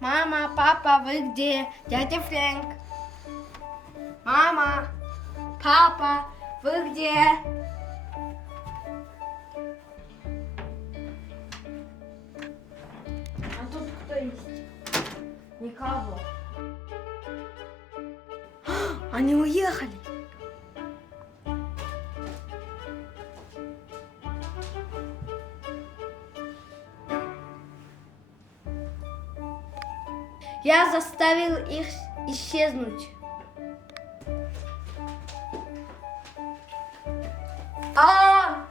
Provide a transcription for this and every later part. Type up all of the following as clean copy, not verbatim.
Мама, папа, вы где? Дядя Фрэнк. Мама, папа, вы где? А тут кто есть? Никого. Они уехали. Я заставил их исчезнуть. А!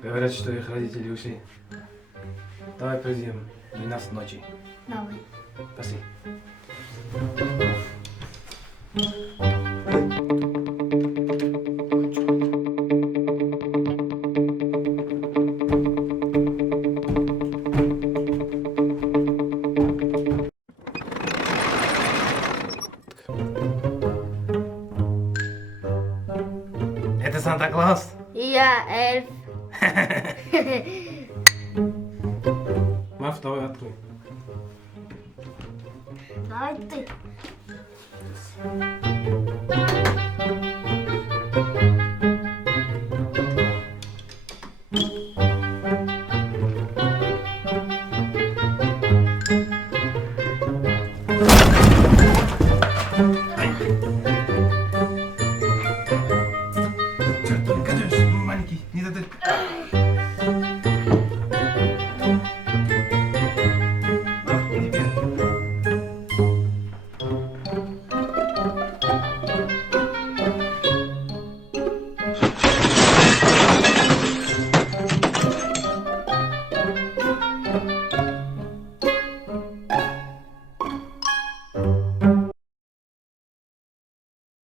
Говорят, что их родители ушли. Давай пойдем. 12 ночи. Давай. Пошли. Это Санта-Клаус? И я эльф. Мав, давай открой. Давай ты. Черт, только маленький, не задать.